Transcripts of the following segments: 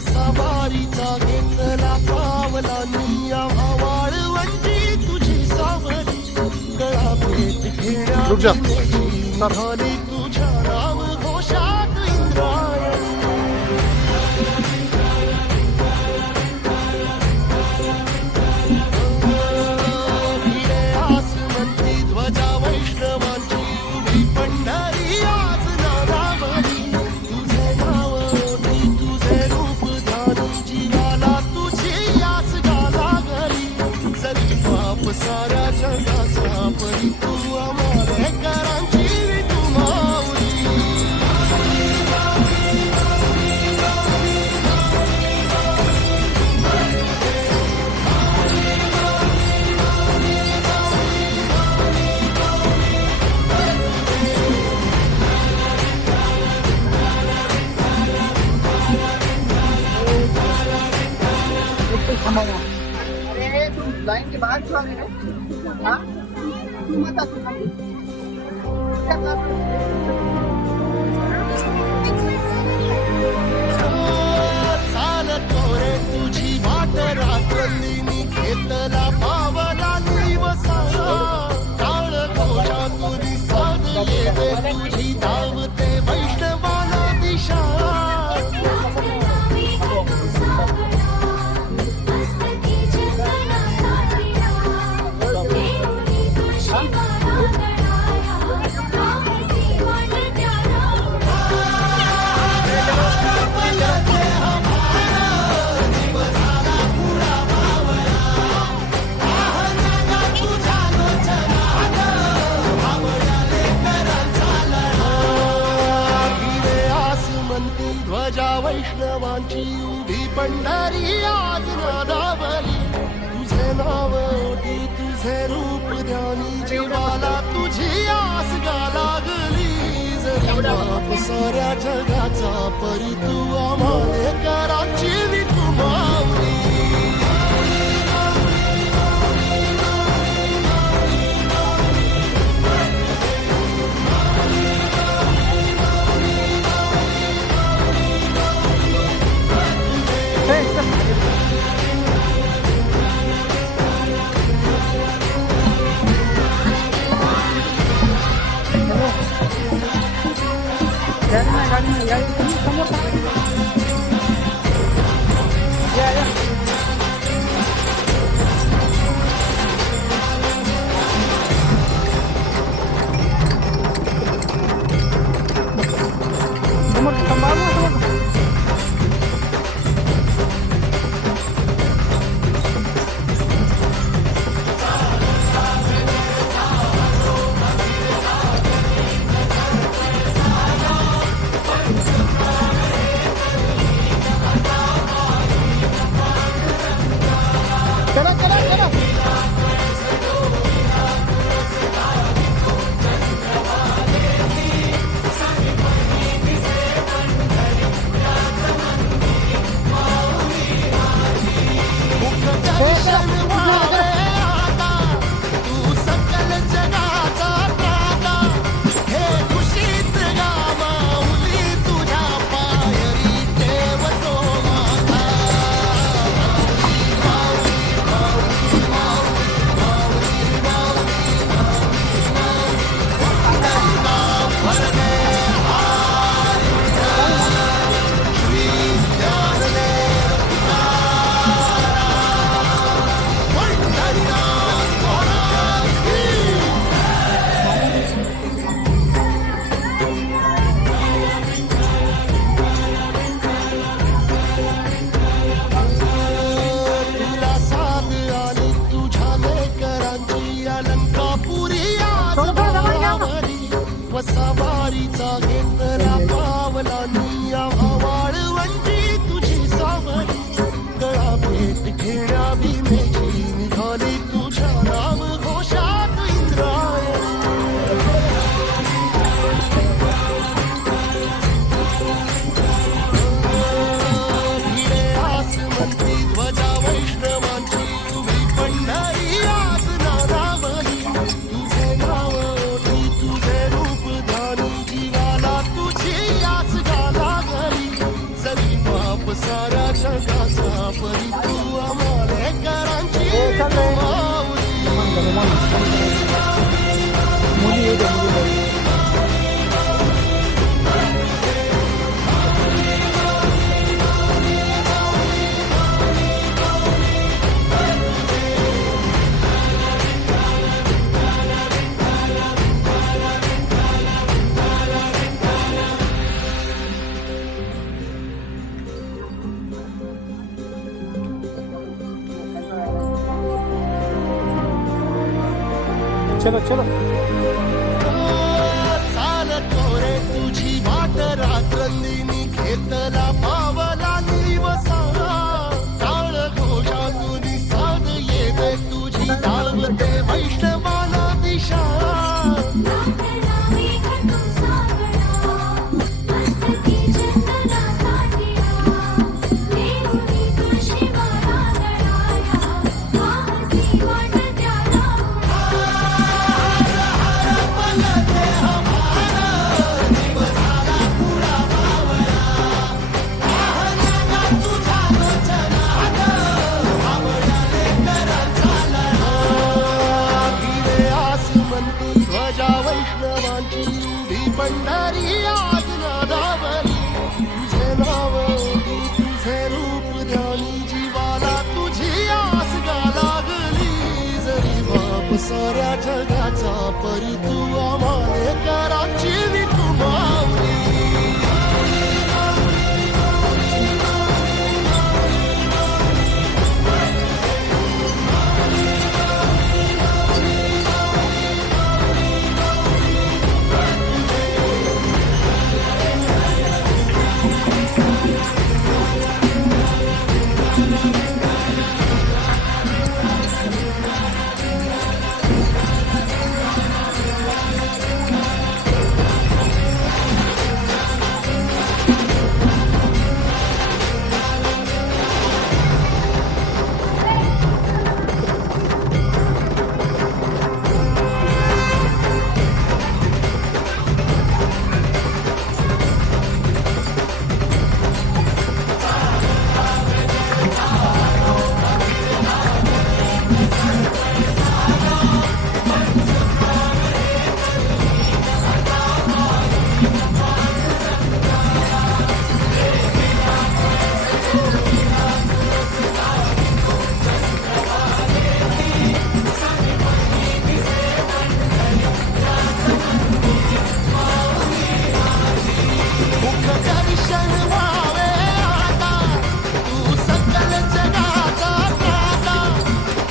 सवारीचा घेतला पावला निया वाळवंटी तुझी सावली गळा भेट घेण्याची झाली तुझ्या नाव घोषात इंद्रायणी भिडे आसमंती ध्वजा वैष्णवांची उभी पंढरी आज नारावली तुझे नाव तुझे रूप जीवाला तुझी आस गाला गली जरी बाप साऱ्या जगाचा परी तू आम्हाला करांची तू माऊली अरे तुम लाइन के बाहर क्यों आ गए हैं? हाँ? तुम बता क्या कर चालतो रे तुझी वाट रात्रली घेतला पावला दिवसा काळ घोषा तुझी साध येते तुझी धावते वैष्णवाला दिशा ध्वजा वैष्णवांची उभी पंढरी आज नादावली तुझे नाव ओटी तुझे रूप ध्यानी जीवाला तुझी आस गा लागली जरी बाप साऱ्या जगाचा परी तू आम्हाला कराची तू माऊली मुली येते मुली चलो चलो चालतो रे तुझी वाट रात्रंदिनी घेतला पावला दिवसा काळ घोषातून साध येते तुझी धावते वैष्णवाला दिशा गिरे आसमंती ध्वजा वैष्णवांची उभी पंढरी आज नादावली तुझे नाव ओटी तुझे रूप ध्यानी जीवाला तुझी आस गा लागली जरी बाप साऱ्या जगाचा परी तू आम्हाले कराची विठू माऊली दर्शन व्हावे आता तू सकल जगाचा त्राता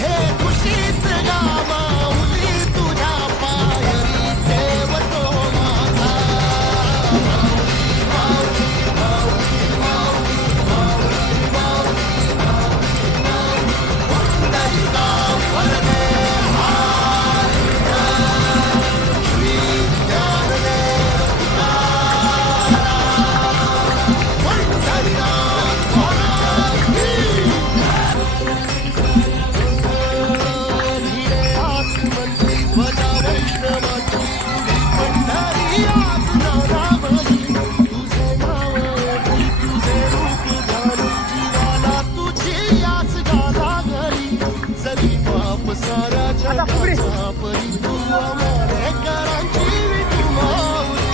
हे खुशीत गा माऊली तुझ्या पायरी ठेवतो माझा पंढरीचा वरदे श्री ज्ञानदेव भिडे आसमंती ध्वजा वैष्णवाची पंढरी आज नादावली तुझे नाव ओटी तुझे रूप ध्यानी जीवाला तुझी आस गा लागली जरी बाप साऱ्या जगाचा परी तू आम्हाले करांची विठू माऊली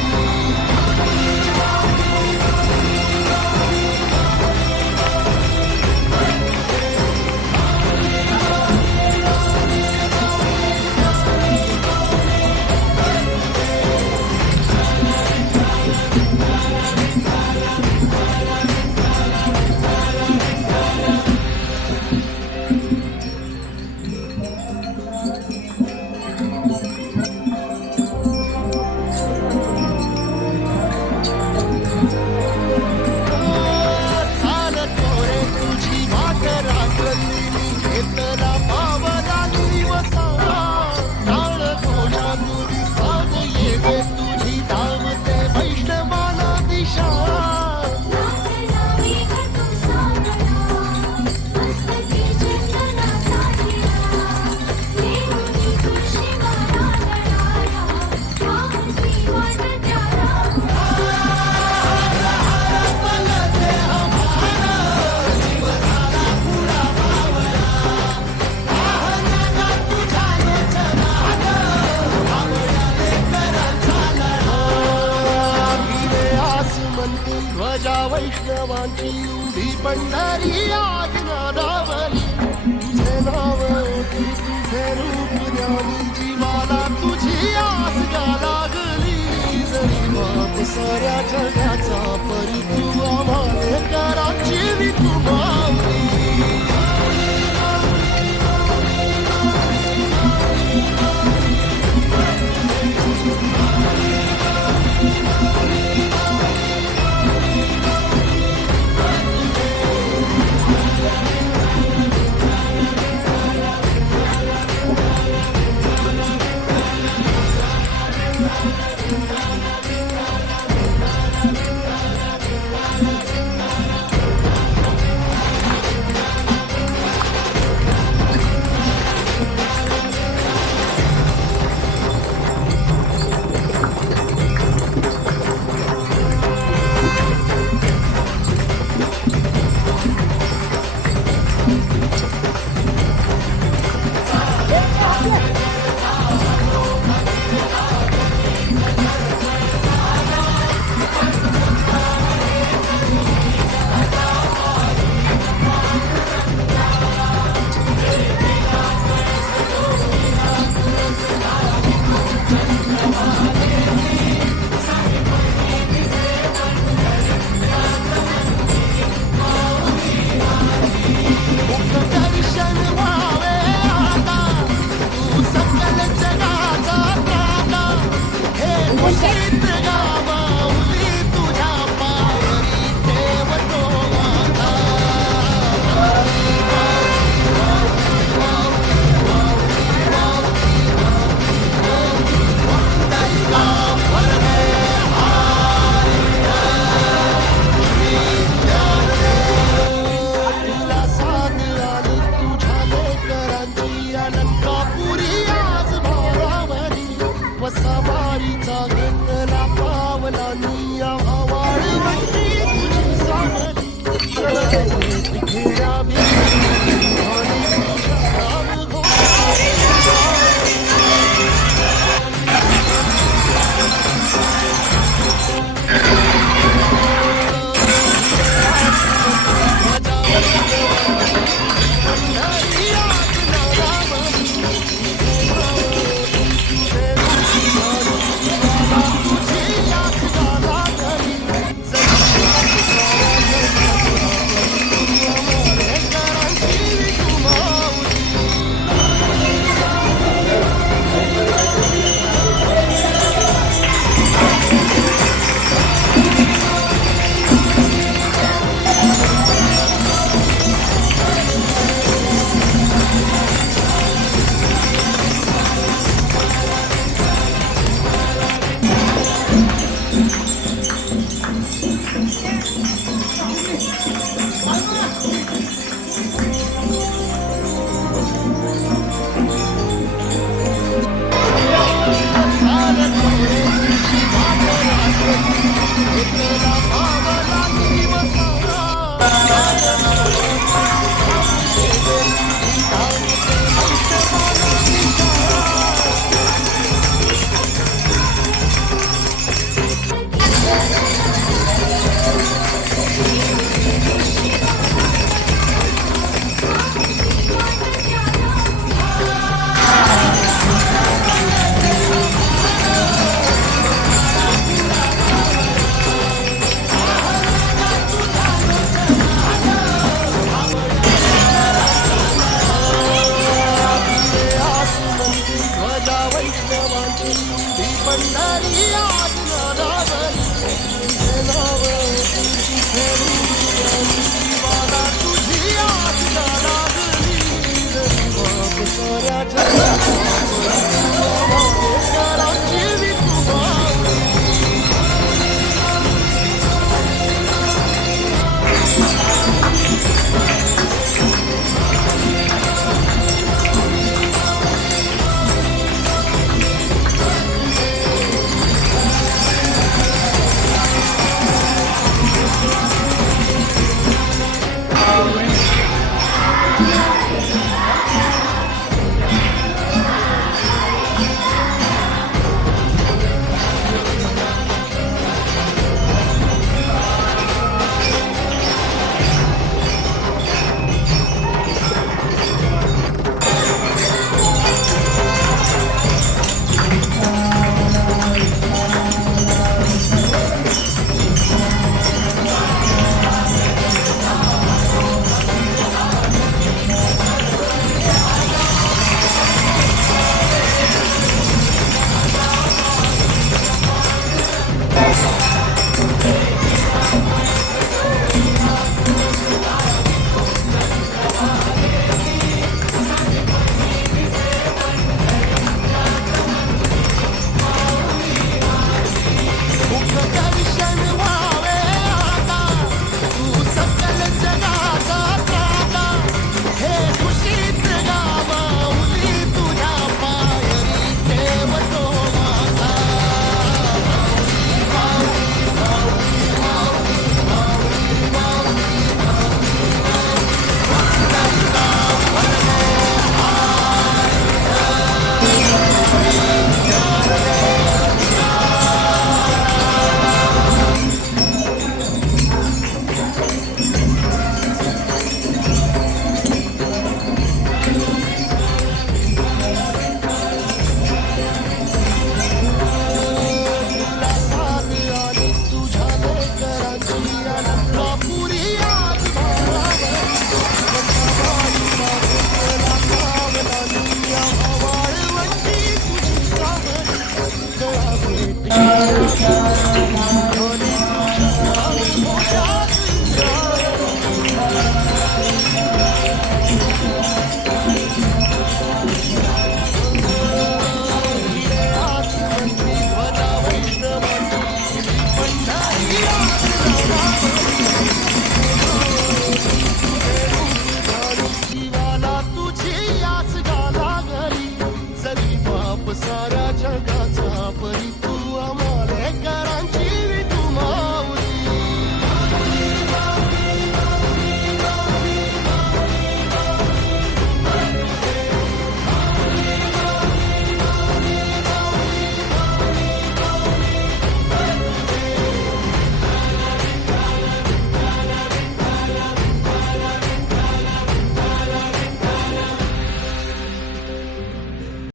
पंढरी आज नादावली तुझे नाव ओळखी तुझे रूप ध्यानी जीवाला तुझी आस गा लागली जरी बाप साऱ्या जगाचा परी तू आम्हाले कराची तू माऊली दर्शन व्हावे आता तू सकल जगाचा दाता हे खुशीत गावाऊली तुझ्या पावरी ठेवतो आता तुला साथ आली तुझ्या लेकरांची अलंकापुरी आज भारावरी वसावारीचा घेतला पावला निया वाळवंटी तुझी सावली खेळा बिरी राम घोडा पंढरी आज नादावली तुझे नाव तुझे रूप जीवाला तुझी आस गा लागली जरी बाप साऱ्या जगाचा